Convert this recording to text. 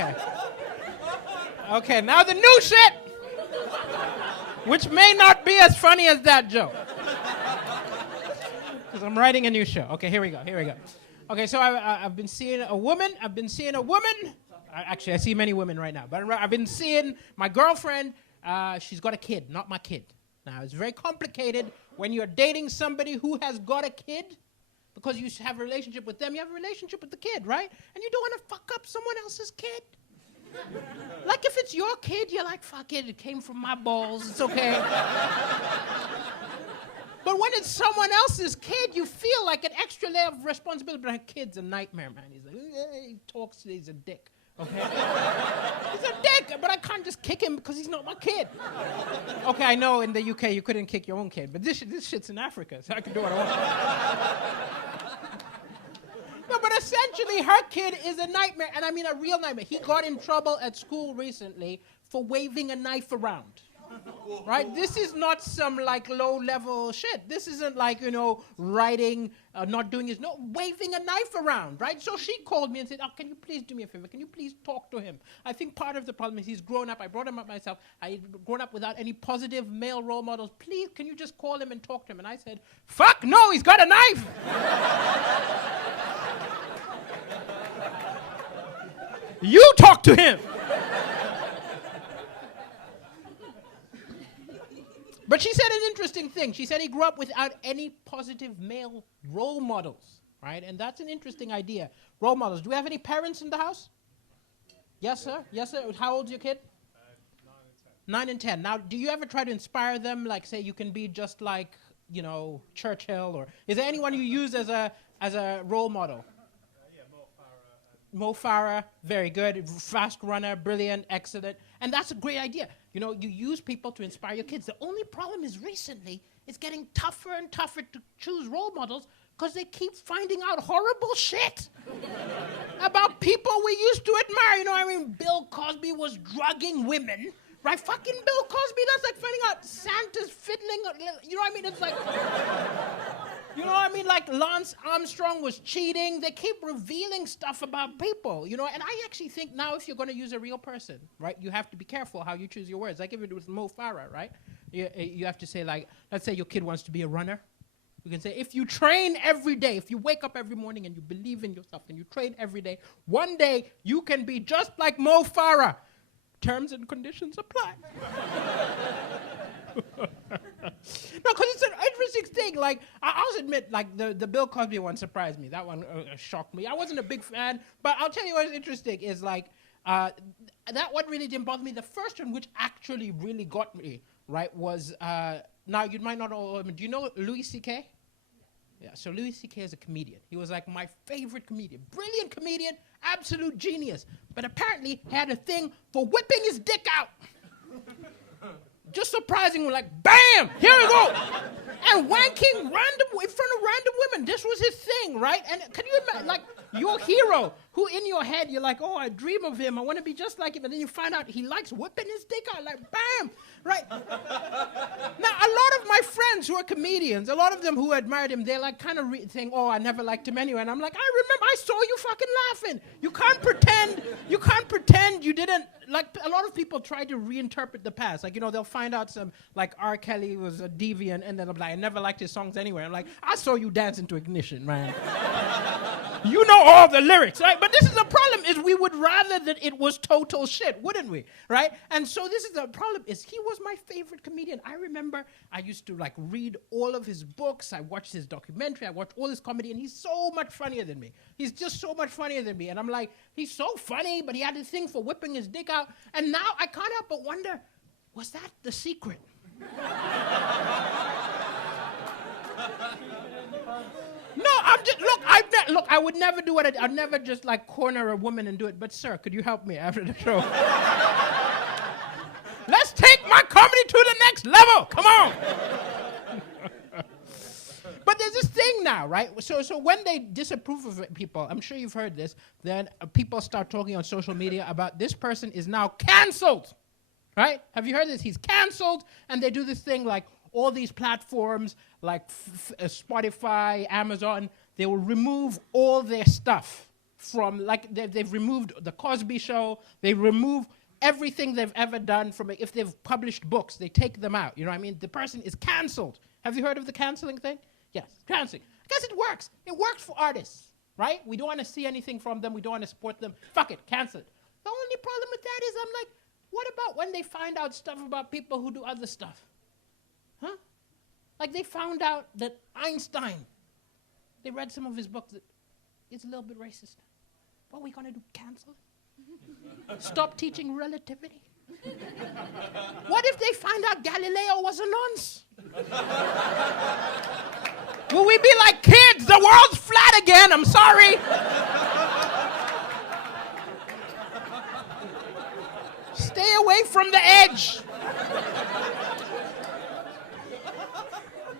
Okay. Okay, now the new shit, which may not be as funny as that joke. Because I'm writing a new show. Okay, here we go. Okay, so I've been seeing a woman. Actually, I see many women right now. But I've been seeing my girlfriend. She's got a kid, not my kid. Now, it's very complicated when you're dating somebody who has got a kid, because you have a relationship with them, you have a relationship with the kid, right? And you don't want to fuck up someone else's kid. Like, if it's your kid, you're like, fuck it, it came from my balls, it's okay. But when it's someone else's kid, you feel like an extra layer of responsibility. But her kid's a nightmare, man. He's like, he talks, he's a dick, okay? He's a dick, but I can't just kick him because he's not my kid. Okay, I know in the UK you couldn't kick your own kid, but this shit's in Africa, so I can do what I want. No, but essentially, her kid is a nightmare, and I mean a real nightmare. He got in trouble at school recently for waving a knife around. Right? This is not some, like, low-level shit. This isn't like, writing, not doing his... No, waving a knife around, right? So she called me and said, can you please do me a favor? Can you please talk to him? I think part of the problem is he's grown up. I brought him up myself. I've grown up without any positive male role models. Please, can you just call him and talk to him? And I said, fuck no, he's got a knife! You talk to him! But she said an interesting thing. She said he grew up without any positive male role models, right? And that's an interesting idea. Role models. Do we have any parents in the house? Yes, sir? Yes, sir? How old's your kid? 9 and 10. Now, do you ever try to inspire them, like, say, you can be just like, Churchill, or is there anyone you use as a role model? Mo Farah, very good, fast runner, brilliant, excellent. And that's a great idea. You use people to inspire your kids. The only problem is recently it's getting tougher and tougher to choose role models because they keep finding out horrible shit about people we used to admire. Bill Cosby was drugging women, right? Fucking Bill Cosby, that's like finding out Santa's fiddling. It's like... Like Lance Armstrong was cheating. They keep revealing stuff about people, And I actually think now if you're going to use a real person, right, you have to be careful how you choose your words. Like if it was Mo Farah, right? You have to say, like, let's say your kid wants to be a runner. You can say, if you train every day, if you wake up every morning and you believe in yourself and you train every day, one day you can be just like Mo Farah. Terms and conditions apply. No, because it's an interesting thing. Like, I'll admit, like, the Bill Cosby one surprised me. That one shocked me. I wasn't a big fan, but I'll tell you what's interesting is, like, that one really didn't bother me. The first one, which actually really got me, right, was, now you might not know, do you know Louis C.K.? Yeah, so Louis C.K. is a comedian. He was, like, my favorite comedian. Brilliant comedian, absolute genius. But apparently had a thing for whipping his dick out. Just surprising, like, bam, here we go. And wanking in front of random women. This was his thing, right? And can you imagine, like, your hero, who in your head, you're like, oh, I dream of him. I want to be just like him. And then you find out he likes whipping his dick out, like, bam, right? Now, a lot of my friends who are comedians, a lot of them who admired him, they're like kind of saying, oh, I never liked him anyway. And I'm like, I remember, I saw you fucking laughing. You can't pretend you didn't. Like, a lot of people try to reinterpret the past. Like, they'll find out some, like, R. Kelly was a deviant, and then they'll be like, I never liked his songs anyway. I'm like, I saw you dancing to Ignition, man. You know all the lyrics, right? But this is the problem, is we would rather that it was total shit, wouldn't we, right? And so this is the problem, is he was my favorite comedian. I remember I used to, like, read all of his books. I watched his documentary. I watched all his comedy, and he's so much funnier than me. He's just so much funnier than me. And I'm like, he's so funny, but he had this thing for whipping his dick out. And now I can't help but wonder, was that the secret? No, I would never do it. I'd never just, like, corner a woman and do it. But, sir, could you help me after the show? Let's take my comedy to the next level. Come on. But there's this thing now, right? So when they disapprove of people, I'm sure you've heard this, then people start talking on social media about this person is now canceled, right? Have you heard this? He's canceled, and they do this thing like all these platforms like Spotify, Amazon, they will remove all their stuff, from, like, they've removed The Cosby Show. They remove everything they've ever done from it. If they've published books, they take them out. You know what I mean? The person is canceled. Have you heard of the canceling thing? Yes, canceling. I guess it works. It works for artists, right? We don't want to see anything from them. We don't want to support them. Fuck it, cancel it. The only problem with that is I'm like, what about when they find out stuff about people who do other stuff? Huh? Like they found out that Einstein, they read some of his books, that it's a little bit racist. What are we going to do, cancel it? Stop teaching relativity? What if they find out Galileo was a nonce? Will we be like, kids, the world's flat again, I'm sorry. Stay away from the edge.